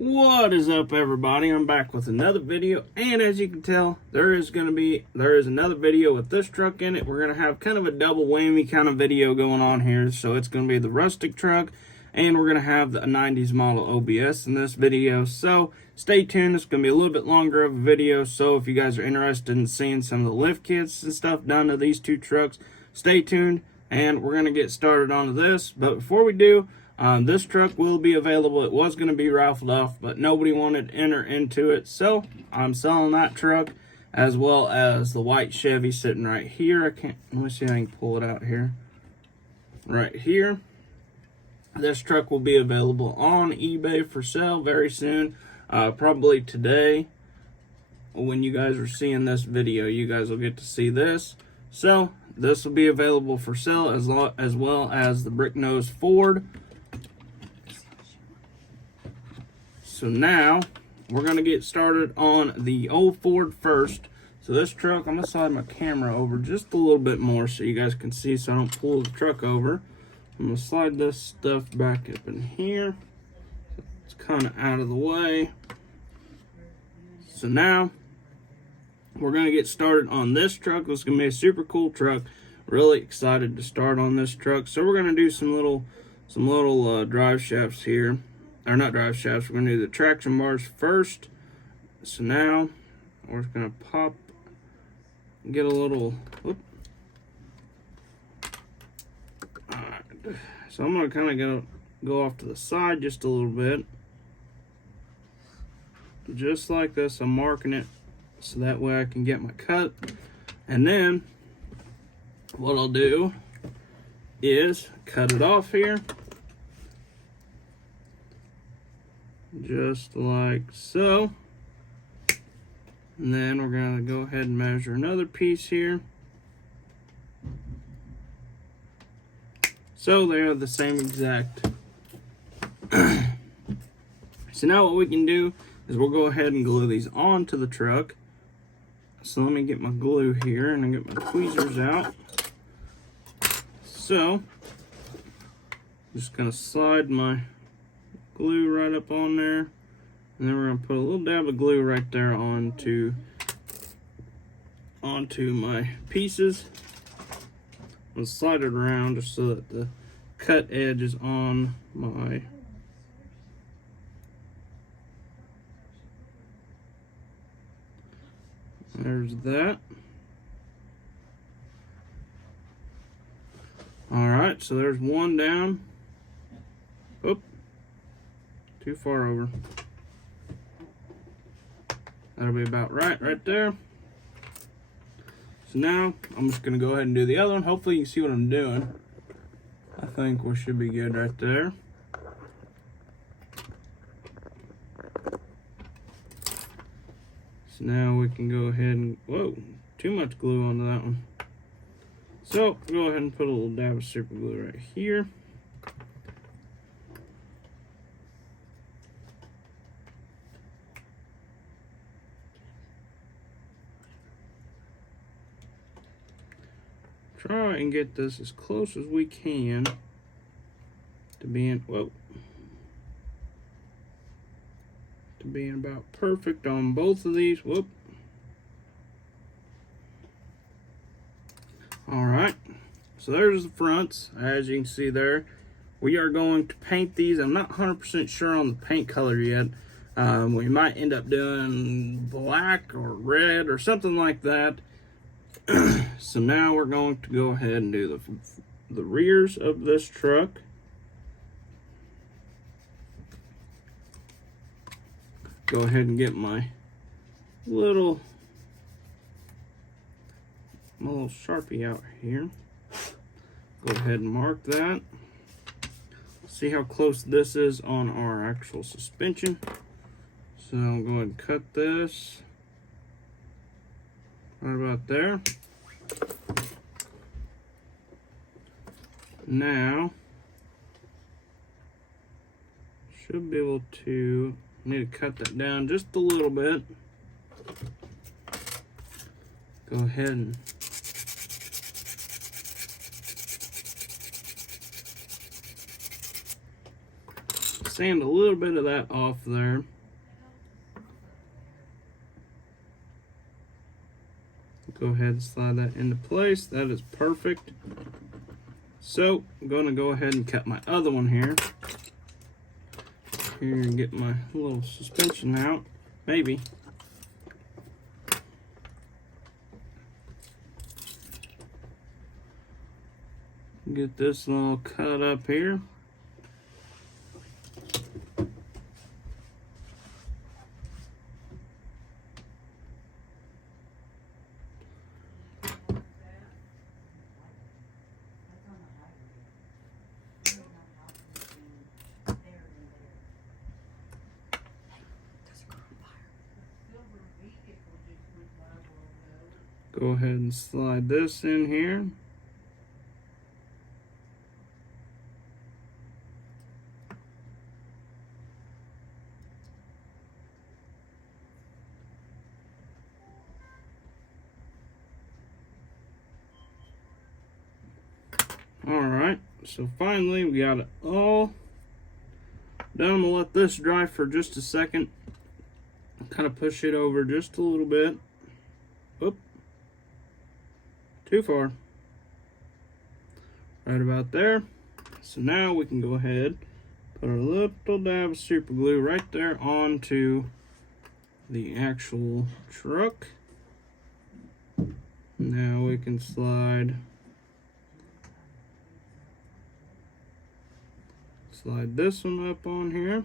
What is up, everybody? I'm back with another video, and as you can tell, there is another video with this truck in it. We're gonna have kind of a double whammy kind of video going on here. So it's gonna be the rustic truck, and we're gonna have the 90s model OBS in this video. So stay tuned. It's gonna be a little bit longer of a video. So if you guys are interested in seeing some of the lift kits and stuff done to these two trucks, stay tuned, and we're gonna get started onto this. But before we do, this truck will be available. It was going to be raffled off, but nobody wanted to enter into it, so I'm selling that truck, as well as the white Chevy sitting right here. Let me see if I can pull it out here. Right here. This truck will be available on eBay for sale very soon, probably today. When you guys are seeing this video, you guys will get to see this. So this will be available for sale, as well as the brick nose Ford. So now, we're going to get started on the old Ford first. So this truck, I'm going to slide my camera over just a little bit more so you guys can see, so I don't pull the truck over. I'm going to slide this stuff back up in here. It's kind of out of the way. So now, we're going to get started on this truck. This is going to be a super cool truck. Really excited to start on this truck. So we're going to do some little drive shafts here. Or not drive shafts, we're going to do the traction bars first. So now, we're just going to get a little, whoop. Alright, so I'm going to kind of go off to the side just a little bit. Just like this, I'm marking it so that way I can get my cut. And then, what I'll do is cut it off here. Just like so. And then we're going to go ahead and measure another piece here. So they are the same exact. So now what we can do is we'll go ahead and glue these onto the truck. So let me get my glue here and I get my tweezers out. So I'm just going to slide my glue right up on there, and then we're going to put a little dab of glue right there onto my pieces. I'm going to slide it around just so that the cut edge is on my there's that. Alright, so there's one down. Oop. Too far over. That'll be about right there. So now I'm just gonna go ahead and do the other one. Hopefully you can see what I'm doing. I think we should be good right there. So now we can go ahead and, whoa, too much glue onto that one. So go ahead and put a little dab of super glue right here. Try and get this as close as we can to being, about perfect on both of these. Whoop. Alright, so there's the fronts. As you can see there, we are going to paint these. I'm not 100% sure on the paint color yet. We might end up doing black or red or something like that. So now we're going to go ahead and do the rears of this truck. Go ahead and get my little Sharpie out here. Go ahead and mark that. See how close this is on our actual suspension. So I'll go ahead and cut this right about there. Now, should be able to, need to cut that down just a little bit. Go ahead and sand a little bit of that off there. Go ahead and slide that into place. That is perfect. So I'm going to go ahead and cut my other one here. Here and get my little suspension out. Maybe. Get this all cut up here. Go ahead and slide this in here. Alright, so finally we got it all done. I'm going to let this dry for just a second. Kind of push it over just a little bit. Oop. Too far. Right about there. So now we can go ahead, put a little dab of super glue right there onto the actual truck. Now we can slide this one up on here.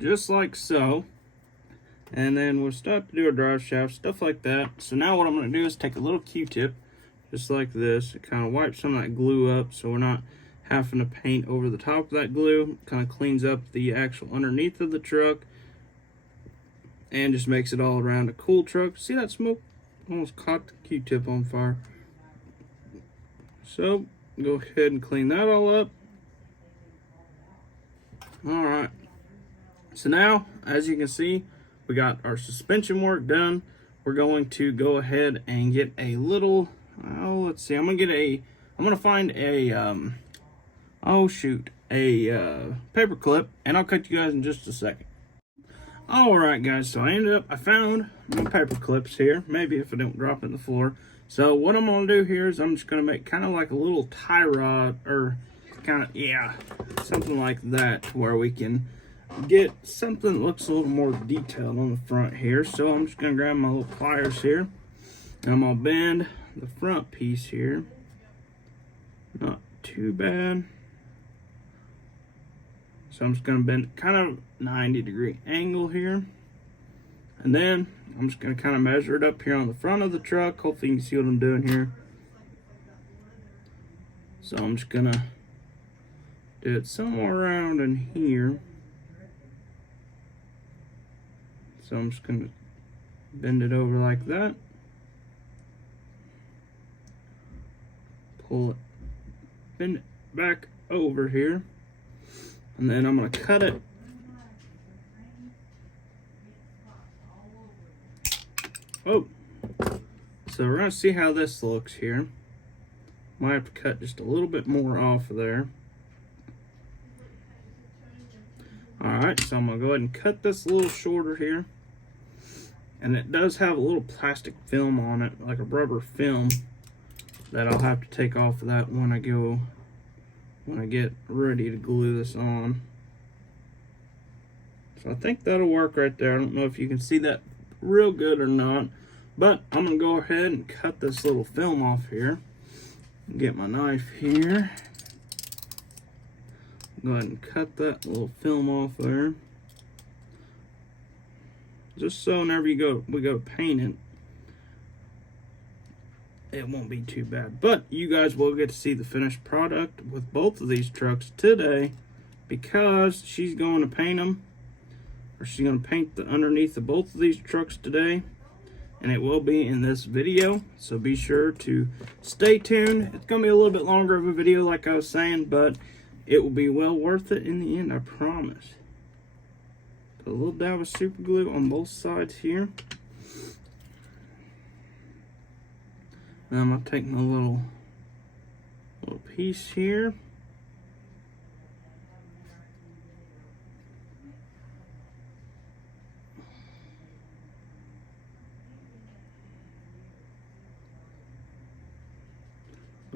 Just like so. And then we'll start to do a drive shaft, stuff like that. So now what I'm going to do is take a little Q-tip, just like this. It kind of wipes some of that glue up so we're not having to paint over the top of that glue. Kind of cleans up the actual underneath of the truck and just makes it all around a cool truck. See that smoke? Almost caught the Q-tip on fire. So go ahead and clean that all up. All right. So now, as you can see, we got our suspension work done. We're going to go ahead and get a little, let's see, I'm gonna find a, paper clip, and I'll cut you guys in just a second. Alright guys, so I found my paper clips here, maybe if I don't drop it in the floor. So what I'm gonna do here is I'm just gonna make kind of like a little tie rod, or kind of, yeah, something like that, where we can get something that looks a little more detailed on the front here. So I'm just gonna grab my little pliers here, and I'm gonna bend the front piece here. Not too bad. So I'm just gonna bend kind of 90-degree angle here, and then I'm just gonna kind of measure it up here on the front of the truck. Hopefully you can see what I'm doing here. So I'm just gonna do it somewhere around in here. So I'm just gonna bend it over like that. Pull it, bend it back over here. And then I'm gonna cut it. Oh, so we're gonna see how this looks here. Might have to cut just a little bit more off of there. Alright, so I'm gonna go ahead and cut this a little shorter here. And it does have a little plastic film on it, like a rubber film, that I'll have to take off of that when I get ready to glue this on. So I think that'll work right there. I don't know if you can see that real good or not, but I'm gonna go ahead and cut this little film off here. Get my knife here. Go ahead and cut that little film off there. Just so whenever we go to paint it, it won't be too bad. But you guys will get to see the finished product with both of these trucks today, because she's going to paint them, or she's going to paint the underneath of both of these trucks today, and it will be in this video. So be sure to stay tuned. It's going to be a little bit longer of a video, like I was saying, but it will be well worth it in the end, I promise. Put a little dab of super glue on both sides here. Now I'm going to take my little piece here.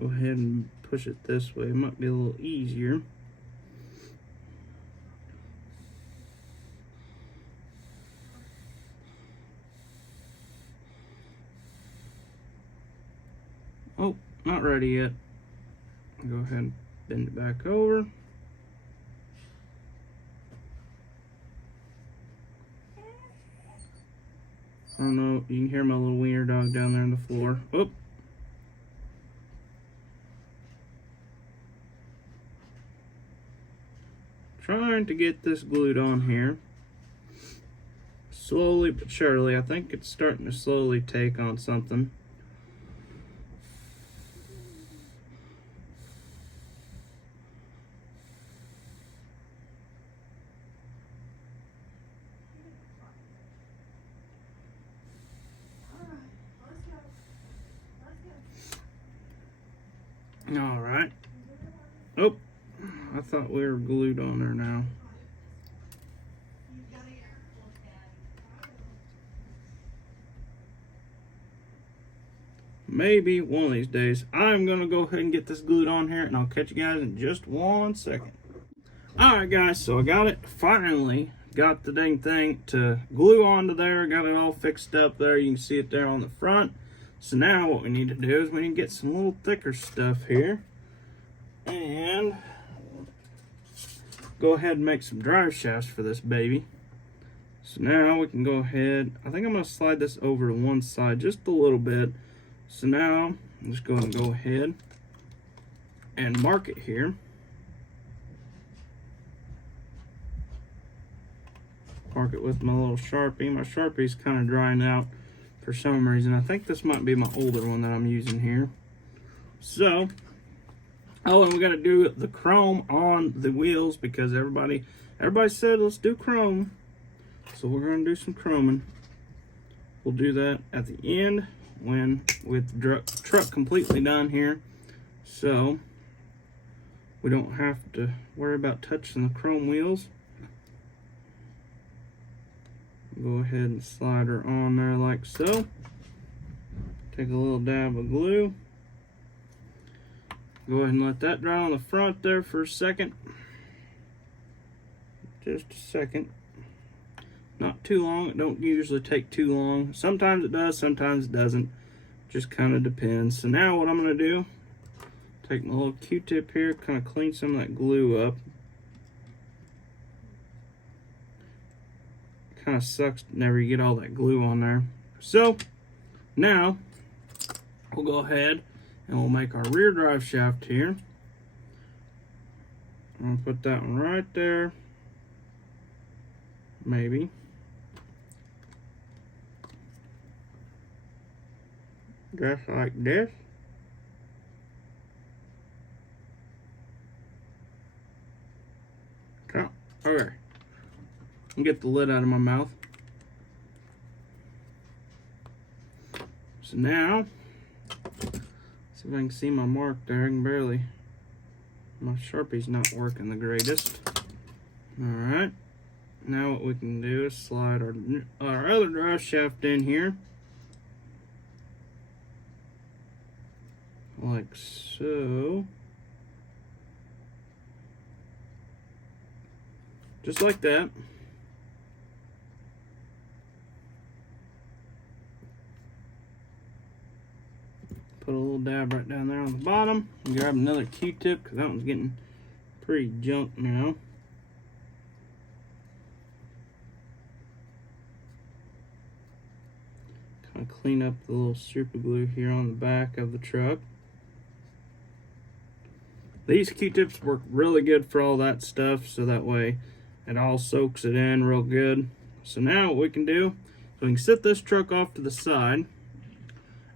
Go ahead and push it this way. It might be a little easier. Oh, not ready yet. Go ahead and bend it back over. I don't know, you can hear my little wiener dog down there on the floor. Oh. Trying to get this glued on here. Slowly but surely. I think it's starting to slowly take on something. All right. Oh, I thought we were glued on there now. Maybe one of these days. I'm going to go ahead and get this glued on here, and I'll catch you guys in just 1 second. Alright guys, so I got it. Finally got the dang thing to glue onto there. Got it all fixed up there. You can see it there on the front. So now what we need to do is we need to get some little thicker stuff here. And go ahead and make some drive shafts for this baby. So now we can go ahead. I think I'm going to slide this over to one side just a little bit. So now I'm just going to go ahead and mark it here. Mark it with my little Sharpie. My Sharpie's kind of drying out for some reason. I think this might be my older one that I'm using here. So, oh, and we got to do the chrome on the wheels because everybody said let's do chrome. So we're going to do some chroming. We'll do that at the end when with the truck completely done here. So we don't have to worry about touching the chrome wheels. Go ahead and slide her on there like so. Take a little dab of glue. Go ahead and let that dry on the front there for a second. Just a second. Not too long. It don't usually take too long. Sometimes it does, sometimes it doesn't. Just kind of depends. So now what I'm going to do, take my little Q-tip here, kind of clean some of that glue up. Kind of sucks whenever you get all that glue on there. So now we'll go ahead and we'll make our rear drive shaft here. I'm going to put that one right there. Maybe. Just like this. Okay. Get the lid out of my mouth. So now, see if I can see my mark there. I can barely. My Sharpie's not working the greatest. Alright. Now what we can do is slide our other drive shaft in here. Like so. Just like that. Put a little dab right down there on the bottom. And grab another Q-tip because that one's getting pretty junk now. Kind of clean up the little super glue here on the back of the truck. These Q-tips work really good for all that stuff, so that way it all soaks it in real good. So now what we can do, so we can set this truck off to the side.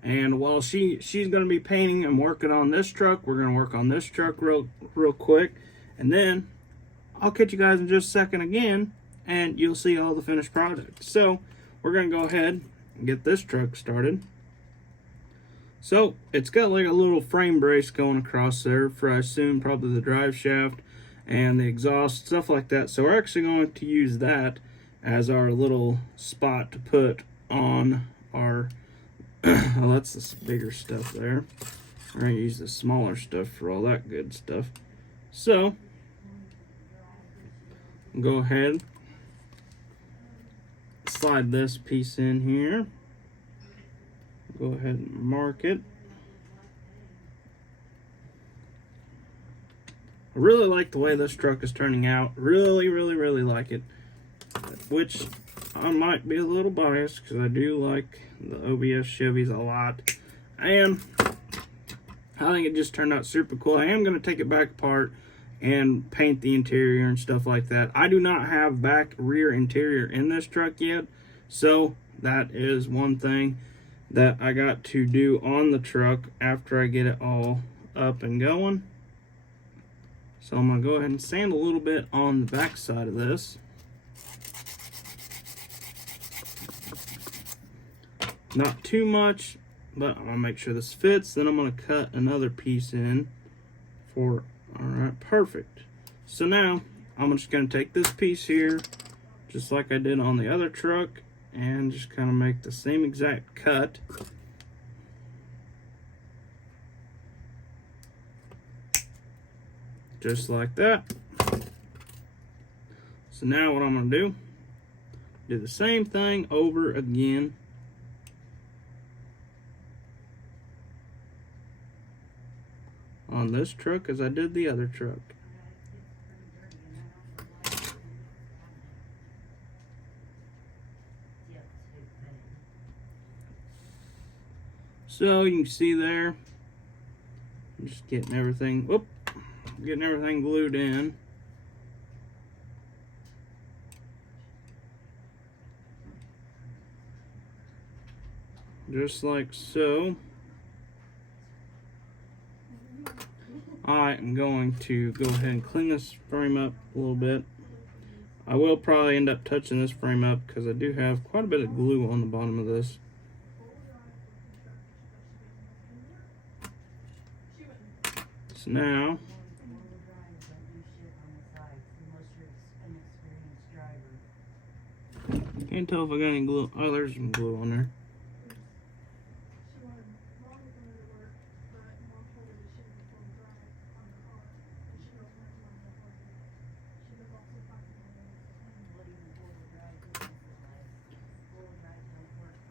And while she's going to be painting and working on this truck, we're going to work on this truck real quick. And then I'll catch you guys in just a second again, and you'll see all the finished product. So we're going to go ahead and get this truck started. So it's got like a little frame brace going across there for, I assume, probably the drive shaft and the exhaust, stuff like that. So we're actually going to use that as our little spot to put on our well, that's the bigger stuff there. We're going to use the smaller stuff for all that good stuff. So go ahead, slide this piece in here. Go ahead and mark it. I really like the way this truck is turning out. Really like it. Which I might be a little biased because I do like the OBS Chevys a lot. And I think it just turned out super cool. I am going to take it back apart and paint the interior and stuff like that. I do not have back rear interior in this truck yet. So that is one thing that I got to do on the truck after I get it all up and going. So I'm going to go ahead and sand a little bit on the back side of this. Not too much, but I'm going to make sure this fits. Then I'm going to cut another piece in for, all right, perfect. So now I'm just going to take this piece here, just like I did on the other truck, and just kind of make the same exact cut. Just like that. So now what I'm going to do the same thing over again. On this truck as I did the other truck. So you can see there, I'm just getting everything, getting everything glued in. Just like so. I am going to go ahead and clean this frame up a little bit. I will probably end up touching this frame up because I do have quite a bit of glue on the bottom of this. So now, can't tell if I got any glue. Oh, there's some glue on there.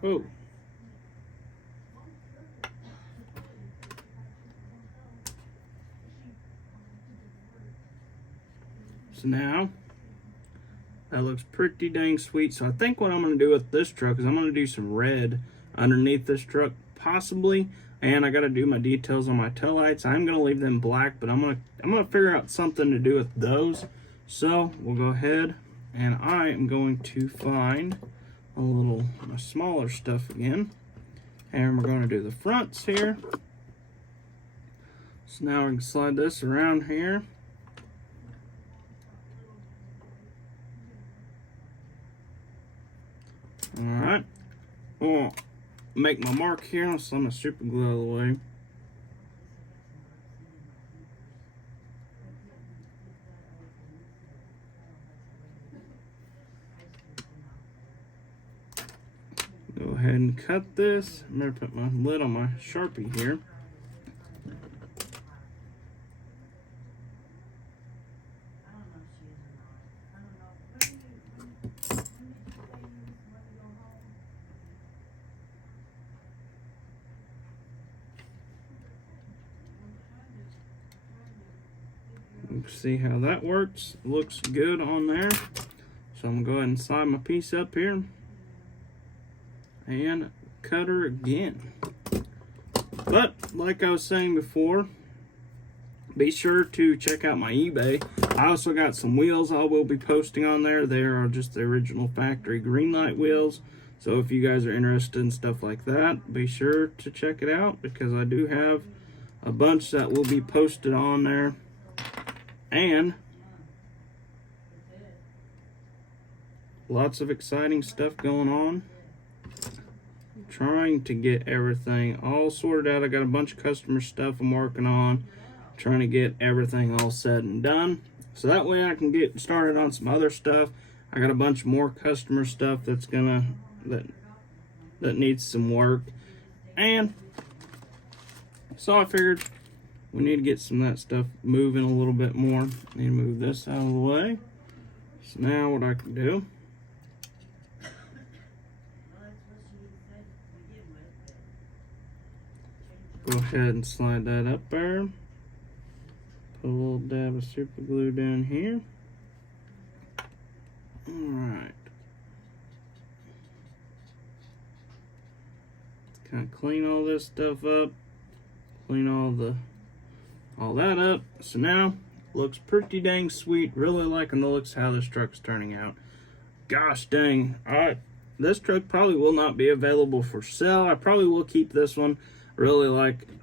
Oh. So now, that looks pretty dang sweet. So I think what I'm going to do with this truck is I'm going to do some red underneath this truck, possibly. And I got to do my details on my taillights. I'm going to leave them black, but I'm going to figure out something to do with those. So we'll go ahead, and I am going to find my smaller stuff again. And we're going to do the fronts here. So now we can slide this around here. Alright, I'll make my mark here. I'll slide my super glue out of the way. Go ahead and cut this. I'm going to put my lid on my Sharpie here. See how that works. Looks good on there. So I'm gonna go ahead and slide my piece up here and cut her again. But like I was saying before, be sure to check out my eBay. I also got some wheels I will be posting on there. They are just the original factory green light wheels. So if you guys are interested in stuff like that, be sure to check it out, because I do have a bunch that will be posted on there. And lots of exciting stuff going on. trying to get everything all sorted out. I got a bunch of customer stuff I'm working on, trying to get everything all said and done, so that way I can get started on some other stuff. I got a bunch more customer stuff that needs some work, and so I figured we need to get some of that stuff moving a little bit more. I need to move this out of the way. So now what I can do, go ahead and slide that up there. Put a little dab of super glue down here. Alright. Kind of clean all this stuff up. Clean all that up. So now, looks pretty dang sweet. Really liking the looks how this truck's turning out. Gosh dang. Alright. This truck probably will not be available for sale. I probably will keep this one. Really like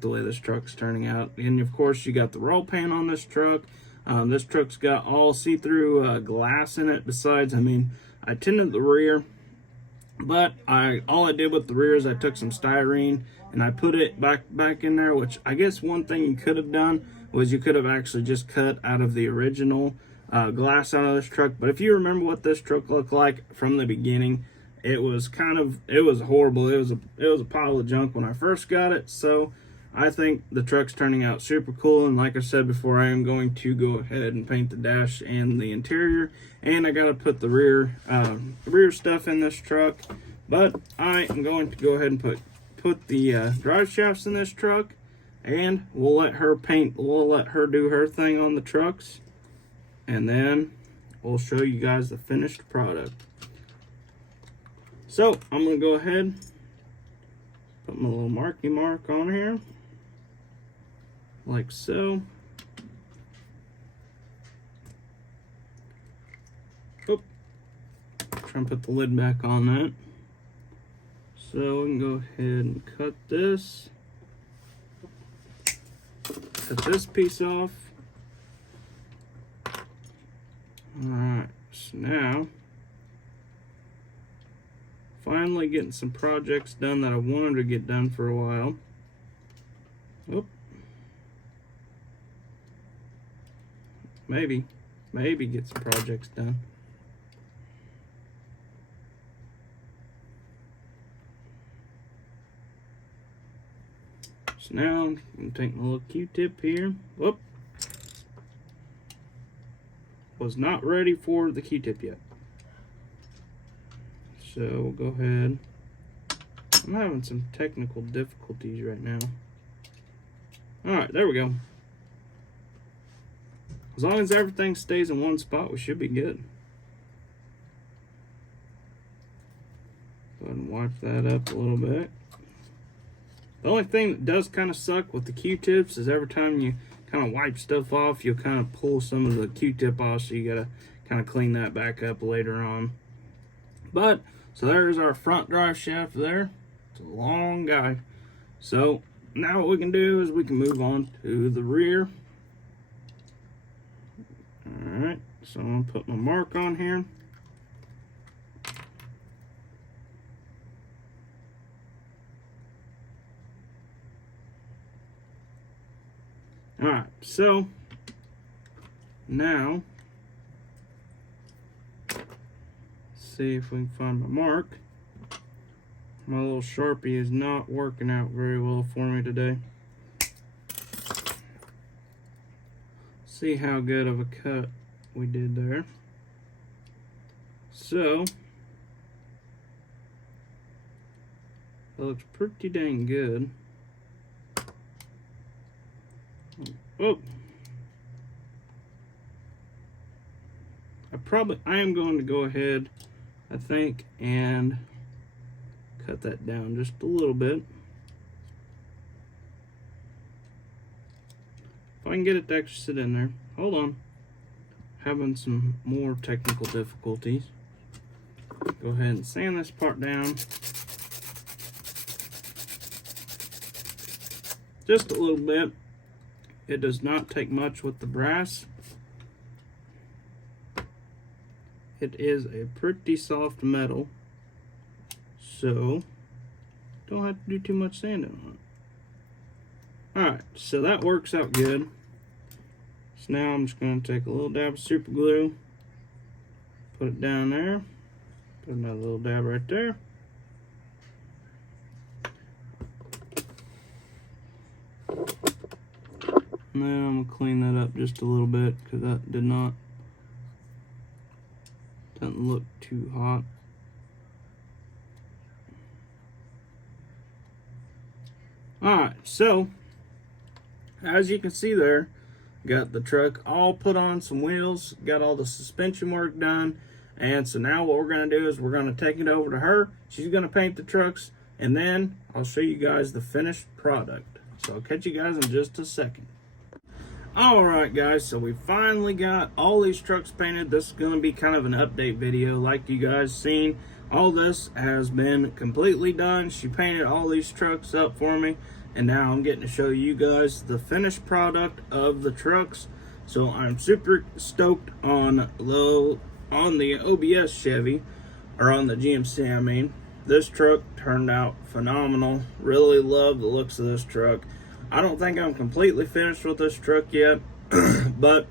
the way this truck's turning out. And of course, you got the roll pan on this truck. This truck's got all see-through glass in it. Besides, I mean, I tinted the rear, but all I did with the rear is I took some styrene and I put it back in there. Which I guess one thing you could have done was you could have actually just cut out of the original glass out of this truck. But if you remember what this truck looked like from the beginning, it was horrible. It was a pile of junk when I first got it. So I think the truck's turning out super cool, and like I said before, I am going to go ahead and paint the dash and the interior, and I gotta put the rear stuff in this truck. But I am going to go ahead and put the drive shafts in this truck, and we'll let her do her thing on the trucks, and then we'll show you guys the finished product. So I'm gonna go ahead, put my little marky mark on here, like so. Oop. Try and put the lid back on that. So we can go ahead and cut this piece off. Alright, so now finally getting some projects done that I wanted to get done for a while. Oop. Maybe get some projects done. So now I'm gonna take my little Q-tip here. Whoop. Was not ready for the Q-tip yet. So we'll go ahead. I'm having some technical difficulties right now. Alright, there we go. As long as everything stays in one spot, we should be good. Go ahead and wipe that up a little bit. The only thing that does kind of suck with the Q-tips is every time you kind of wipe stuff off, you'll kind of pull some of the Q-tip off, so you gotta kind of clean that back up later on. But, so there's our front drive shaft there. It's a long guy. So, now what we can do is we can move on to the rear. Alright, so I'm gonna put my mark on here. Alright, so now see if we can find my mark. My little Sharpie is not working out very well for me today. See how good of a cut we did there. So that looks pretty dang good. Oh, I am going to go ahead, I think, and cut that down just a little bit. If I can get it to actually sit in there. Hold on. Having some more technical difficulties. Go ahead and sand this part down. Just a little bit. It does not take much with the brass. It is a pretty soft metal. so don't have to do too much sanding on it. Alright, so that works out good. So now I'm just going to take a little dab of super glue, put it down there, put another little dab right there. And then I'm going to clean that up just a little bit because that doesn't look too hot. Alright, so as you can see there, got the truck all put on some wheels, got all the suspension work done, and so now what we're going to do is we're going to take it over to her. She's going to paint the trucks, and then I'll show you guys the finished product. So I'll catch you guys in just a second. Alright guys, so we finally got all these trucks painted. This is going to be kind of an update video like you guys seen. All this has been completely done. She painted all these trucks up for me, and now I'm getting to show you guys the finished product of the trucks. So I'm super stoked on the OBS Chevy, or on the GMC I mean. This truck turned out phenomenal. Really love the looks of this truck. I don't think I'm completely finished with this truck yet, but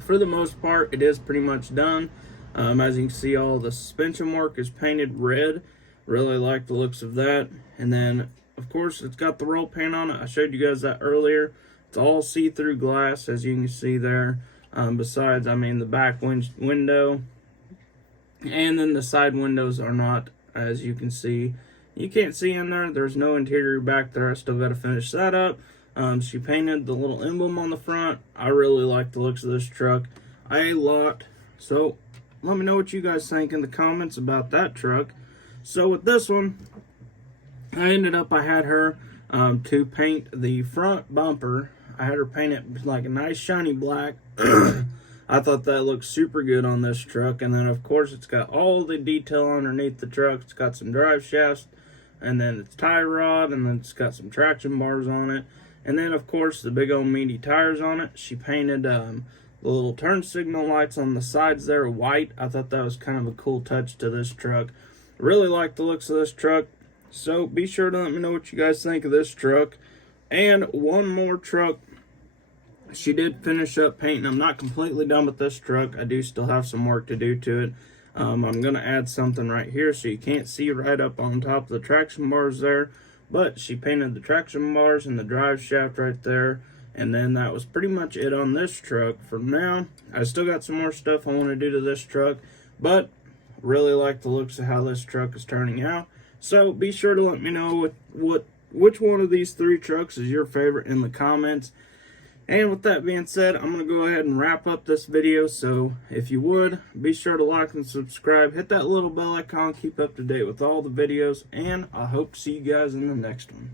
for the most part, it is pretty much done. As you can see, all the suspension work is painted red. Really like the looks of that. And then, of course, it's got the roll paint on it. I showed you guys that earlier. It's all see-through glass, as you can see there. Besides, I mean, the back window. And then the side windows are not, as you can see. You can't see in there. There's no interior back there. I still got to finish that up. She painted the little emblem on the front. I really like the looks of this truck a lot. So let me know what you guys think in the comments about that truck. So with this one, I had her to paint the front bumper. I had her paint it like a nice shiny black. I thought that looked super good on this truck. And then of course it's got all the detail underneath the truck. It's got some drive shafts, and then it's tie rod, and then it's got some traction bars on it. And then of course the big old meaty tires on it. She painted the little turn signal lights on the sides there white. I thought that was kind of a cool touch to this truck. Really like the looks of this truck. So be sure to let me know what you guys think of this truck. And one more truck she did finish up painting. I'm not completely done with this truck. I do still have some work to do to it. I'm going to add something right here so you can't see right up on top of the traction bars there. But she painted the traction bars and the drive shaft right there. And then that was pretty much it on this truck for now. I still got some more stuff I want to do to this truck, but really like the looks of how this truck is turning out. So be sure to let me know which one of these three trucks is your favorite in the comments. And with that being said, I'm going to go ahead and wrap up this video. So if you would, be sure to like and subscribe. Hit that little bell icon. Keep up to date with all the videos. And I hope to see you guys in the next one.